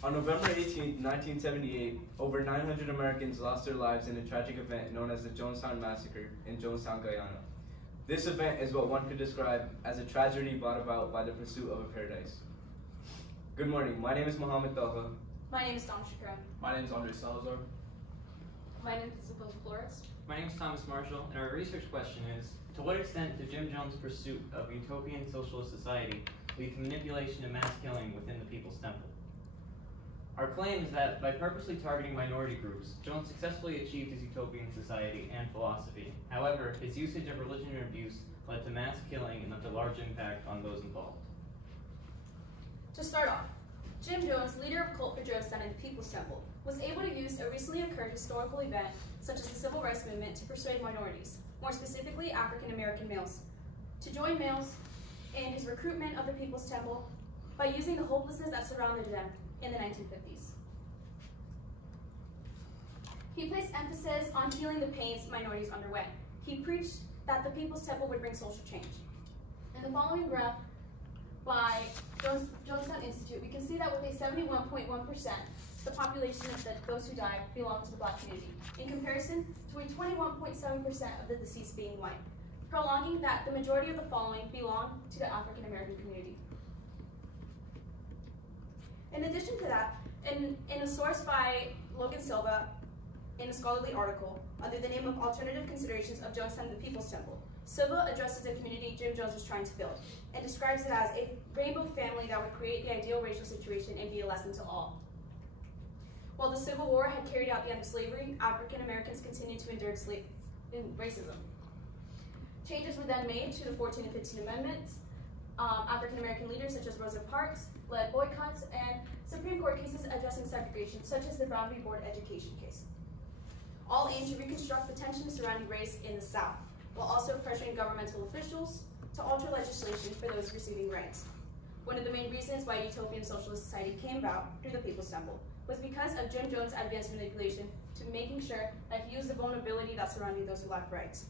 On November 18, 1978, over 900 Americans lost their lives in a tragic event known as the Jonestown Massacre in Jonestown, Guyana. This event is what one could describe as a tragedy brought about by the pursuit of a paradise. Good morning, my name is Mohammed Talha. My name is Dom Shakram. My name is Andre Salazar. My name is Isabel Flores. My name is Thomas Marshall, and our research question is, to what extent did Jim Jones' pursuit of utopian socialist society lead to manipulation and mass killing within the People's Temple? Our claim is that by purposely targeting minority groups, Jones successfully achieved his utopian society and philosophy. However, his usage of religion and abuse led to mass killing and left a large impact on those involved. To start off, Jim Jones, leader of Cult for Jonestown and the People's Temple, was able to use a recently occurred historical event, such as the Civil Rights Movement, to persuade minorities, more specifically African American males, to join males in his recruitment of the People's Temple by using the hopelessness that surrounded them in the 1950s. He placed emphasis on healing the pains minorities underwent. He preached that the People's Temple would bring social change. In the following graph by Jonestown Institute, we can see that with a 71.1%, the population of those who died belonged to the Black community, in comparison to a 21.7% of the deceased being white, prolonging that the majority of the following belong to the African American community. In addition to that, in a source by Logan Silva, in a scholarly article under the name of Alternative Considerations of Jonestown and the People's Temple, Silva addresses the community Jim Jones was trying to build and describes it as a rainbow family that would create the ideal racial situation and be a lesson to all. While the Civil War had carried out the end of slavery, African Americans continued to endure racism. Changes were then made to the 14th and 15th Amendments. African American leaders such as Rosa Parks led boycotts and Supreme Court cases addressing segregation, such as the Brown v. Board education case, all aimed to reconstruct the tensions surrounding race in the South, while also pressuring governmental officials to alter legislation for those receiving rights. One of the main reasons why utopian socialist society came about through the People's Temple was because of Jim Jones' advanced manipulation to making sure that he used the vulnerability that surrounded those who lacked rights.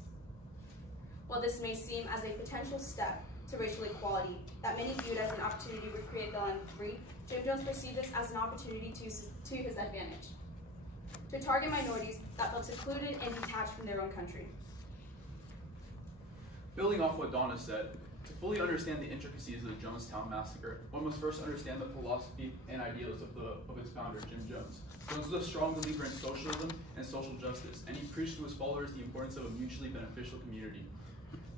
While this may seem as a potential step to racial equality that many viewed as an opportunity to create the land free, Jim Jones perceived this as an opportunity to his advantage, to target minorities that felt secluded and detached from their own country. Building off what Donna said, to fully understand the intricacies of the Jonestown Massacre, one must first understand the philosophy and ideals of its founder, Jim Jones. Jones was a strong believer in socialism and social justice, and he preached to his followers the importance of a mutually beneficial community.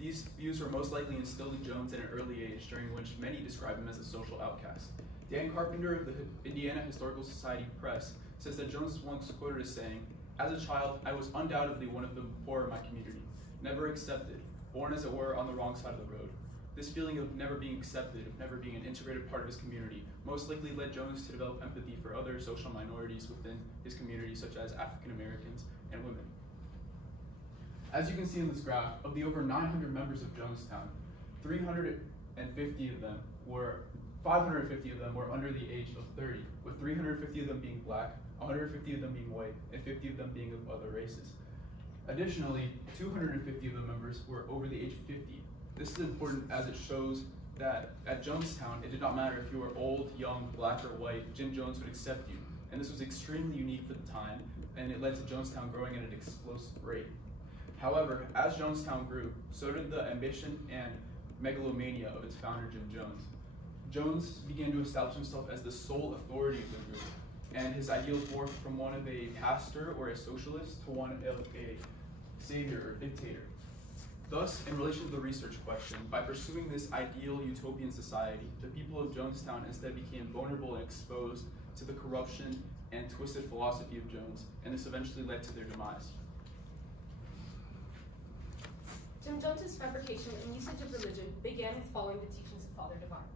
These views were most likely instilled in Jones at an early age, during which many describe him as a social outcast. Dan Carpenter of the Indiana Historical Society Press says that Jones is once quoted as saying, "As a child, I was undoubtedly one of the poor in my community, never accepted, born as it were on the wrong side of the road. This feeling of never being accepted, of never being an integrated part of his community, most likely led Jones to develop empathy for other social minorities within his community, such as African Americans and women." As you can see in this graph, of the over 900 members of Jonestown, 550 of them were under the age of 30, with 350 of them being black, 150 of them being white, and 50 of them being of other races. Additionally, 250 of the members were over the age of 50. This is important as it shows that at Jonestown, it did not matter if you were old, young, black, or white, Jim Jones would accept you. And this was extremely unique for the time, and it led to Jonestown growing at an explosive rate. However, as Jonestown grew, so did the ambition and megalomania of its founder, Jim Jones. Jones began to establish himself as the sole authority of the group, and his ideals morphed from one of a pastor or a socialist to one of a savior or dictator. Thus, in relation to the research question, by pursuing this ideal utopian society, the people of Jonestown instead became vulnerable and exposed to the corruption and twisted philosophy of Jones, and this eventually led to their demise. Jim Jones's fabrication and usage of religion began with following the teachings of Father Divine.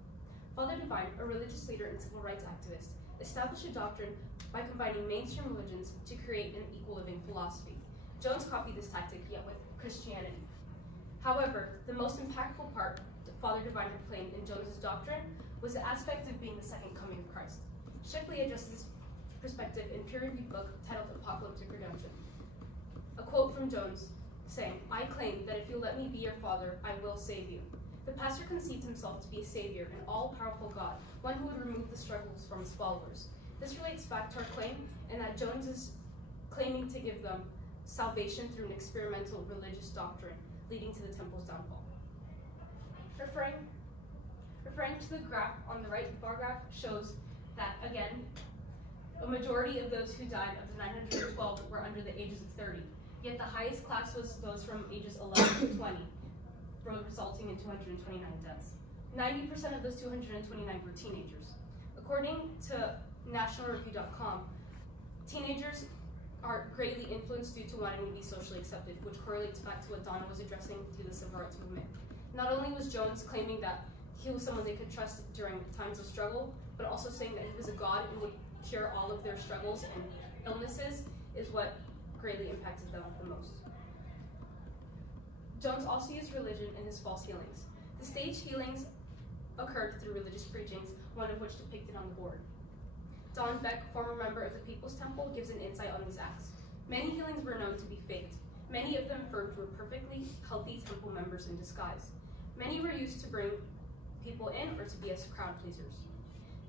Father Divine, a religious leader and civil rights activist, established a doctrine by combining mainstream religions to create an equal living philosophy. Jones copied this tactic, yet with Christianity. However, the most impactful part that Father Divine proclaimed in Jones's doctrine was the aspect of being the second coming of Christ. Shipley addressed this perspective in peer-reviewed book titled Apocalyptic Redemption. A quote from Jones saying, "I claim that if you let me be your father, I will save you." The pastor conceived himself to be a savior, an all-powerful God, one who would remove the struggles from his followers. This relates back to our claim in that Jones is claiming to give them salvation through an experimental religious doctrine leading to the temple's downfall. Referring to the graph on the right, the bar graph shows that, again, a majority of those who died of the 912 were under the ages of 30, yet the highest class was those from ages 11 to 20, resulting in 229 deaths. 90% of those 229 were teenagers. According to nationalreview.com, teenagers are greatly influenced due to wanting to be socially accepted, which correlates back to what Donna was addressing through the civil rights movement. Not only was Jones claiming that he was someone they could trust during times of struggle, but also saying that he was a god and would cure all of their struggles and illnesses is what greatly impacted them the most. Jones also used religion in his false healings. The staged healings occurred through religious preachings, one of which depicted on the board. Don Beck, former member of the People's Temple, gives an insight on these acts. Many healings were known to be faked. Many of them referred were perfectly healthy temple members in disguise. Many were used to bring people in or to be as crowd pleasers.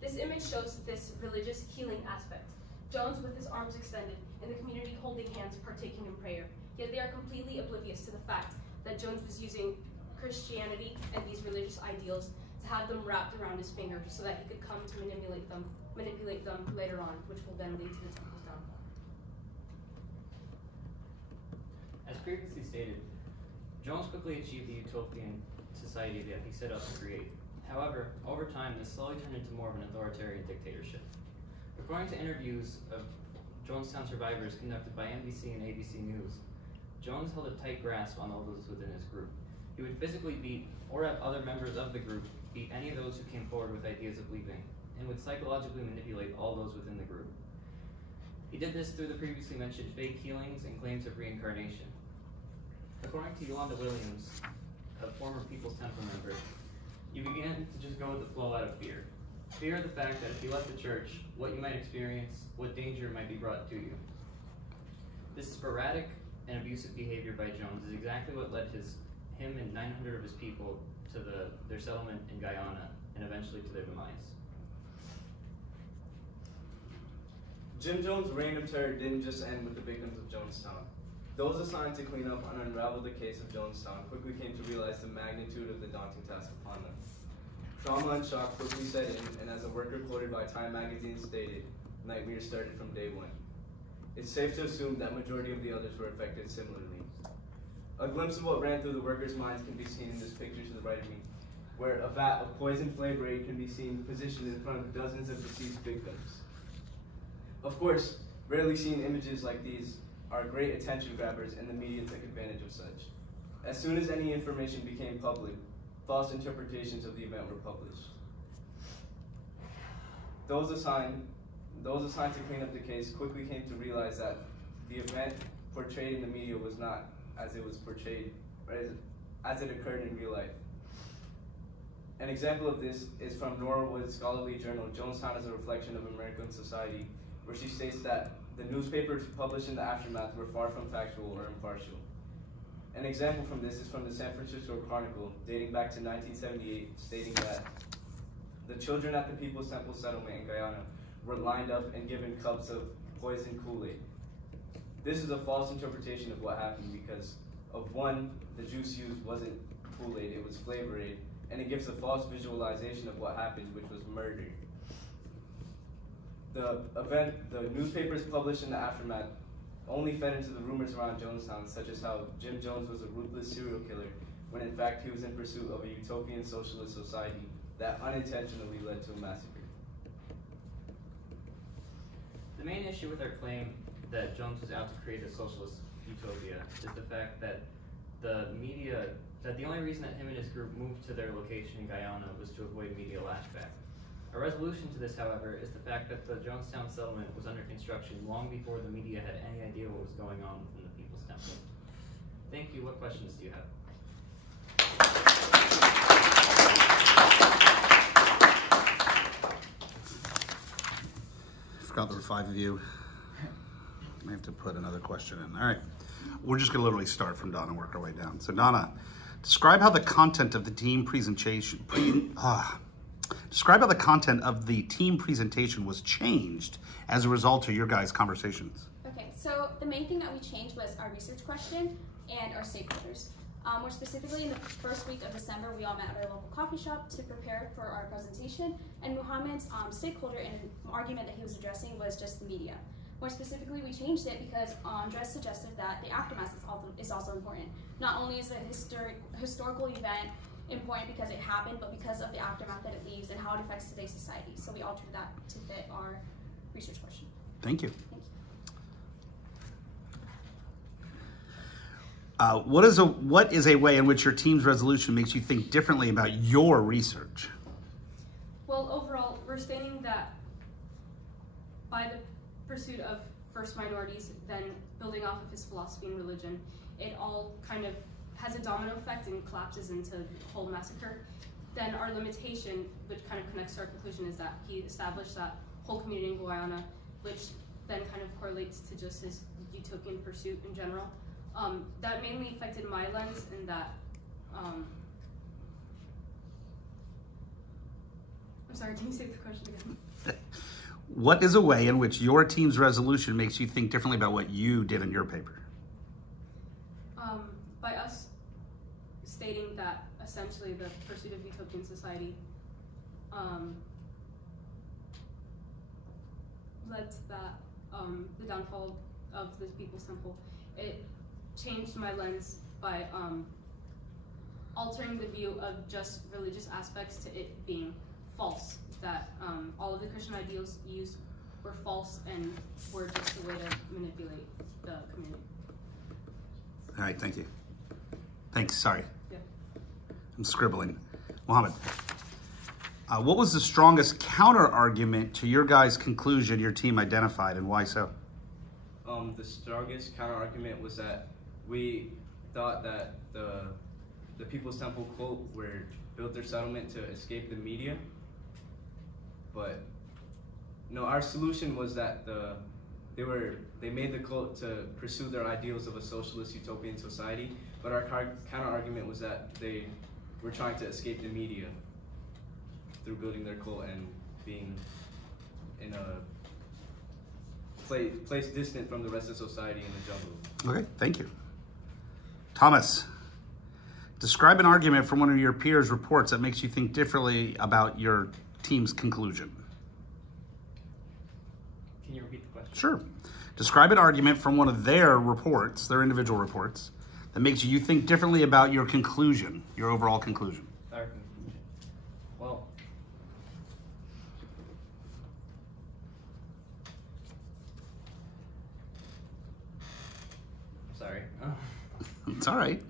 This image shows this religious healing aspect. Jones with his arms extended, and the community holding hands partaking in prayer. Yet they are completely oblivious to the fact that Jones was using Christianity and these religious ideals to have them wrapped around his finger so that he could come to manipulate them later on, which will then lead to the temple's downfall. As previously stated, Jones quickly achieved the utopian society that he set out to create. However, over time, this slowly turned into more of an authoritarian dictatorship. According to interviews of Jonestown survivors conducted by NBC and ABC News, Jones held a tight grasp on all those within his group. He would physically beat, or have other members of the group beat any of those who came forward with ideas of leaving, and would psychologically manipulate all those within the group. He did this through the previously mentioned fake healings and claims of reincarnation. According to Yolanda Williams, a former People's Temple member, you begin to just go with the flow out of fear. Fear of the fact that if you left the church, what you might experience, what danger might be brought to you. This sporadic and abusive behavior by Jones is exactly what led him and 900 of his people to their settlement in Guyana, and eventually to their demise. Jim Jones' reign of terror didn't just end with the victims of Jonestown. Those assigned to clean up and unravel the case of Jonestown quickly came to realize the magnitude of the daunting task upon them. Trauma and shock quickly set in, and as a worker quoted by Time magazine stated, nightmares started from day one. It's safe to assume that majority of the others were affected similarly. A glimpse of what ran through the workers' minds can be seen in this picture to the right of me, where a vat of poison flavor aid can be seen positioned in front of dozens of deceased victims. Of course, rarely seen images like these are great attention grabbers, and the media took advantage of such. As soon as any information became public, false interpretations of the event were published. Those assigned to clean up the case quickly came to realize that the event portrayed in the media was not as it was portrayed, as it occurred in real life. An example of this is from Nora Wood's scholarly journal, Jonestown as a Reflection of American Society, where she states that the newspapers published in the aftermath were far from factual or impartial. An example from this is from the San Francisco Chronicle, dating back to 1978, stating that the children at the People's Temple settlement in Guyana were lined up and given cups of poison Kool-Aid. This is a false interpretation of what happened because, of one, the juice used wasn't Kool-Aid, it was Flavor Aid, and it gives a false visualization of what happened, which was murder. The newspapers published in the aftermath only fed into the rumors around Jonestown, such as how Jim Jones was a ruthless serial killer, when in fact he was in pursuit of a utopian socialist society that unintentionally led to a massacre. The main issue with our claim that Jones was out to create a socialist utopia is the fact that the only reason that him and his group moved to their location in Guyana was to avoid media lashback. A resolution to this, however, is the fact that the Jonestown settlement was under construction long before the media had any idea what was going on within the People's Temple. Thank you. What questions do you have? I forgot there were 5 of you. I have to put another question in. All right. We're just going to literally start from Donna and work our way down. So Donna, describe how the content of the team presentation, Describe how the content of the team presentation was changed as a result of your guys' conversations. Okay, so the main thing that we changed was our research question and our stakeholders. More specifically, in the first week of December, we all met at our local coffee shop to prepare for our presentation, and Muhammad's stakeholder and argument that he was addressing was just the media. More specifically, we changed it because Andres suggested that the aftermath is also important. Not only is a historical event important because it happened, but because of the aftermath that it leaves and how it affects today's society. So we altered that to fit our research question. Thank you. Thank you. What is a way in which your team's resolution makes you think differently about your research? Well, overall, we're stating that by the pursuit of first minorities, then building off of his philosophy and religion, it all kind of has a domino effect and collapses into the whole massacre. Then our limitation, which kind of connects to our conclusion, is that he established that whole community in Guyana, which then kind of correlates to just his utopian pursuit in general. That mainly affected my lens in that, I'm sorry, can you say the question again? What is a way in which your team's resolution makes you think differently about what you did in your paper? By us stating that essentially the pursuit of utopian society led to that, the downfall of the People's Temple. It changed my lens by altering the view of just religious aspects to it being false, that all of the Christian ideals used were false and were just a way to manipulate the community. All right, thank you. Thanks, sorry. Yeah. I'm scribbling. Mohammed, what was the strongest counter-argument to your guys' conclusion your team identified, and why so? The strongest counter-argument was that we thought that the People's Temple quote built their settlement to escape the media, but no, our solution was that they made the cult to pursue their ideals of a socialist utopian society, but our counter argument was that they were trying to escape the media through building their cult and being in a place distant from the rest of society in the jungle. Okay, thank you. Thomas, describe an argument from one of your peers' reports that makes you think differently about your team's conclusion. Can you repeat the question? Sure. Describe an argument from one of their reports, their individual reports, that makes you think differently about your conclusion, your overall conclusion. Our conclusion. Well, sorry. It's all right.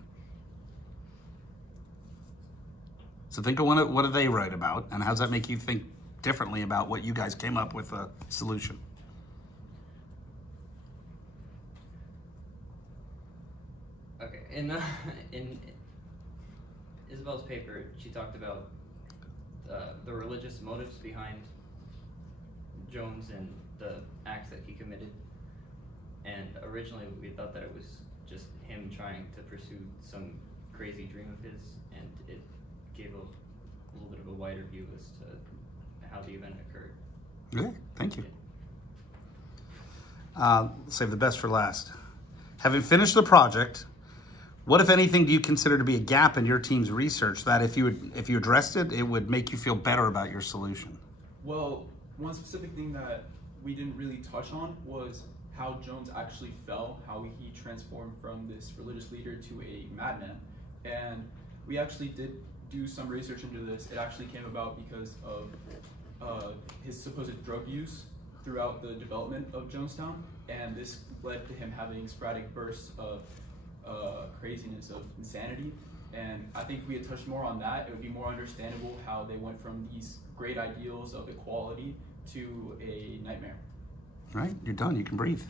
So think of what do they write about, and how does that make you think differently about what you guys came up with a solution? Okay, in Isabel's paper, she talked about the religious motives behind Jones and the acts that he committed. And originally we thought that it was just him trying to pursue some crazy dream of his, and it gave a little bit of a wider view as to how the event occurred. Okay, thank you. Save the best for last. Having finished the project, what, if anything, do you consider to be a gap in your team's research that if you addressed it, it would make you feel better about your solution? Well, one specific thing that we didn't really touch on was how Jones actually fell, how he transformed from this religious leader to a madman. And we actually did do some research into this. It actually came about because of his supposed drug use throughout the development of Jonestown, and this led to him having sporadic bursts of craziness, of insanity. And I think if we had touched more on that, it would be more understandable how they went from these great ideals of equality to a nightmare. All right, you're done. You can breathe.